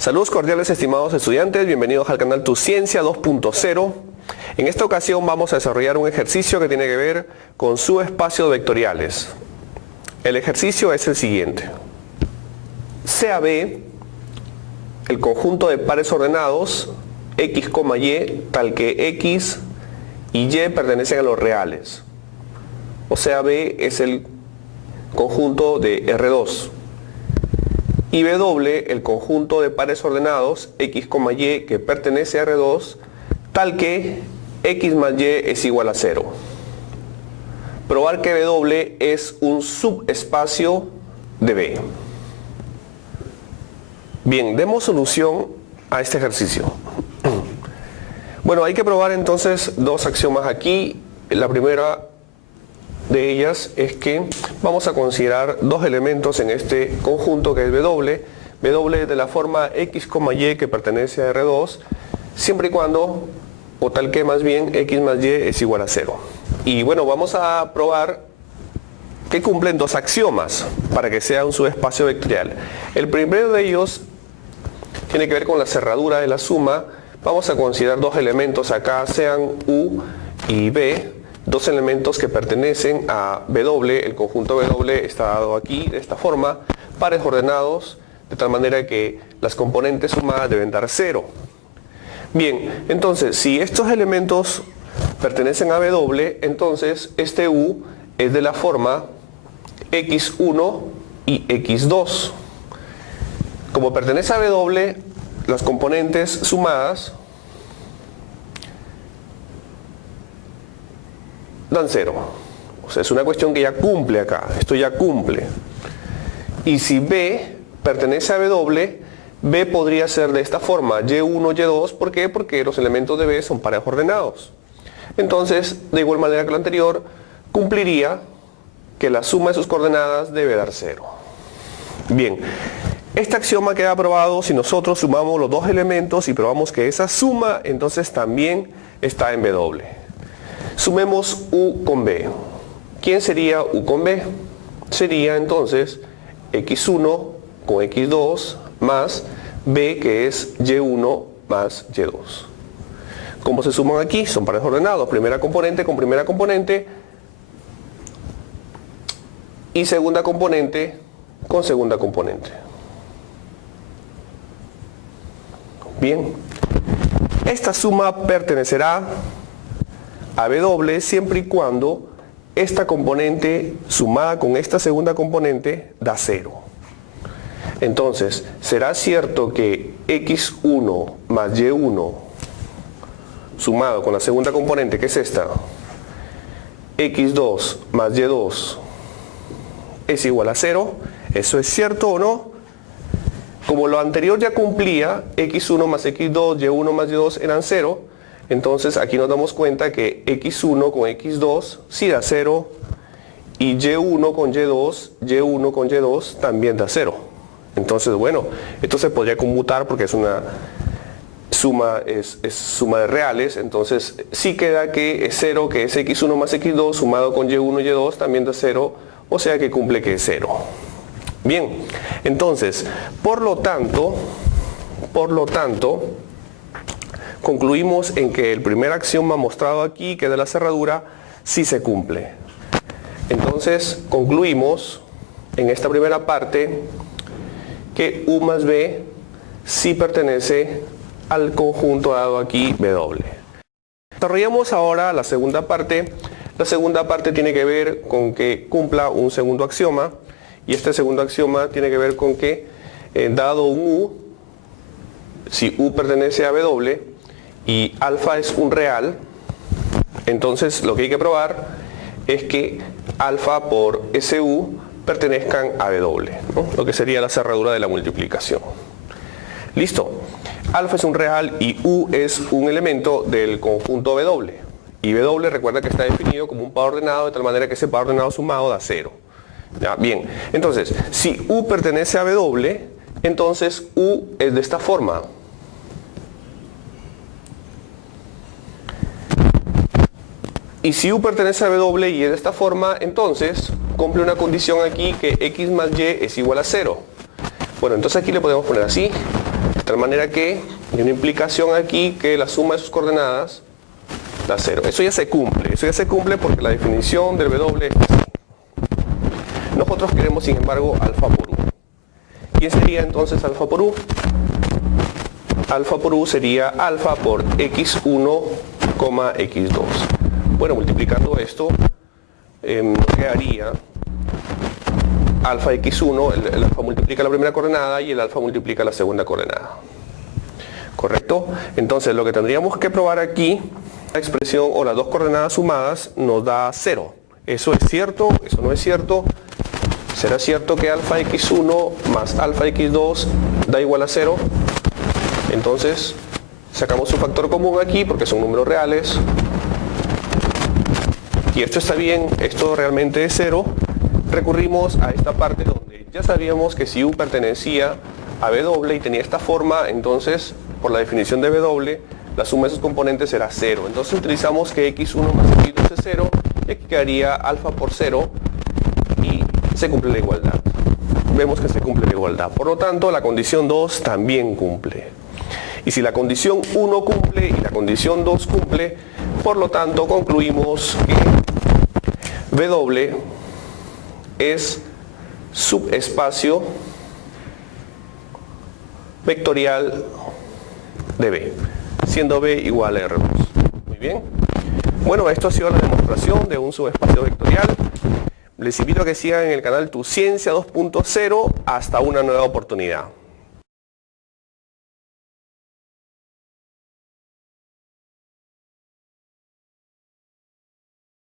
Saludos cordiales estimados estudiantes, bienvenidos al canal Tu Ciencia 2.0. En esta ocasión vamos a desarrollar un ejercicio que tiene que ver con subespacios vectoriales. El ejercicio es el siguiente. Sea B el conjunto de pares ordenados x, y, tal que x y y pertenecen a los reales. O sea, B es el conjunto de R2. Y W el conjunto de pares ordenados x, y que pertenece a R2, tal que x más y es igual a 0. Probar que W es un subespacio de B. Bien, demos solución a este ejercicio. Bueno, hay que probar entonces dos axiomas aquí. La primera de ellas es que vamos a considerar dos elementos en este conjunto que es W. W de la forma x, y que pertenece a R2, siempre y cuando, o tal que más bien, x más y es igual a 0. Y bueno, vamos a probar que cumplen dos axiomas para que sea un subespacio vectorial. El primero de ellos tiene que ver con la cerradura de la suma. Vamos a considerar dos elementos acá, sean U y B, dos elementos que pertenecen a W. El conjunto W está dado aquí de esta forma, pares ordenados de tal manera que las componentes sumadas deben dar 0. Bien, entonces si estos elementos pertenecen a W, entonces este U es de la forma x1 y x2. Como pertenece a W, las componentes sumadas dan 0. O sea, es una cuestión que ya cumple acá. Esto ya cumple. Y si B pertenece a W, B podría ser de esta forma, y1, y2. ¿Por qué? Porque los elementos de B son pares ordenados. Entonces, de igual manera que lo anterior, cumpliría que la suma de sus coordenadas debe dar 0. Bien, este axioma queda probado si nosotros sumamos los dos elementos y probamos que esa suma entonces también está en W. Sumemos U con B. ¿Quién sería U con B? Sería entonces x1 con x2 más B, que es y1 más y2. ¿Cómo se suman aquí? Son pares ordenados, primera componente con primera componente y segunda componente con segunda componente. Bien, esta suma pertenecerá a W siempre y cuando esta componente sumada con esta segunda componente da 0. Entonces, ¿será cierto que x1 más y1 sumado con la segunda componente, que es esta, x2 más y2 es igual a 0? ¿Eso es cierto o no? Como lo anterior ya cumplía, x1 más x2, y1 más y2 eran 0, entonces aquí nos damos cuenta que x1 con x2 sí da 0 y y1 con y2 también da 0. Entonces, bueno, esto se podría conmutar porque es una suma, es suma de reales. Entonces sí queda que es 0, que es x1 más x2 sumado con y1 y y2 también da 0, o sea que cumple que es 0. Bien, entonces, por lo tanto, concluimos en que el primer axioma mostrado aquí, que es de la cerradura, sí se cumple. Entonces, concluimos en esta primera parte que U más B sí pertenece al conjunto dado aquí W. Desarrollamos ahora la segunda parte. La segunda parte tiene que ver con que cumpla un segundo axioma. Y este segundo axioma tiene que ver con que, dado un U, si U pertenece a W y alfa es un real, entonces lo que hay que probar es que alfa por SU pertenezcan a W, ¿no? Lo que sería la cerradura de la multiplicación. Listo. Alfa es un real y U es un elemento del conjunto W. Y W recuerda que está definido como un par ordenado de tal manera que ese par ordenado sumado da 0. ¿Ya? Bien, entonces, si U pertenece a W, entonces U es de esta forma. Y si U pertenece a W y es de esta forma, entonces cumple una condición aquí que x más y es igual a 0. Bueno, entonces aquí le podemos poner así. tal manera que hay una implicación aquí que la suma de sus coordenadas da 0. Eso ya se cumple porque la definición del W es así. Nosotros queremos, sin embargo, alfa por U. ¿Quién sería entonces alfa por U? Alfa por U sería alfa por x1, x2. Bueno, multiplicando esto, nos quedaría alfa x1, el alfa multiplica la primera coordenada y el alfa multiplica la segunda coordenada. ¿Correcto? Entonces lo que tendríamos que probar aquí, la expresión o las dos coordenadas sumadas nos da 0. ¿Eso es cierto? ¿Eso no es cierto? ¿Será cierto que alfa x1 más alfa x2 da igual a 0? Entonces sacamos un factor común aquí porque son números reales. Y esto está bien, esto realmente es 0. Recurrimos a esta parte donde ya sabíamos que si U pertenecía a W y tenía esta forma, entonces por la definición de W la suma de sus componentes será 0. Entonces utilizamos que x1 más x2 es 0 y aquí quedaría alfa por 0 y se cumple la igualdad. Vemos que se cumple la igualdad. Por lo tanto, la condición 2 también cumple. Y si la condición 1 cumple y la condición 2 cumple, por lo tanto concluimos que W es subespacio vectorial de B, siendo B igual a R2. Muy bien. Bueno, esto ha sido la demostración de un subespacio vectorial. Les invito a que sigan en el canal Tu Ciencia 2.0 hasta una nueva oportunidad.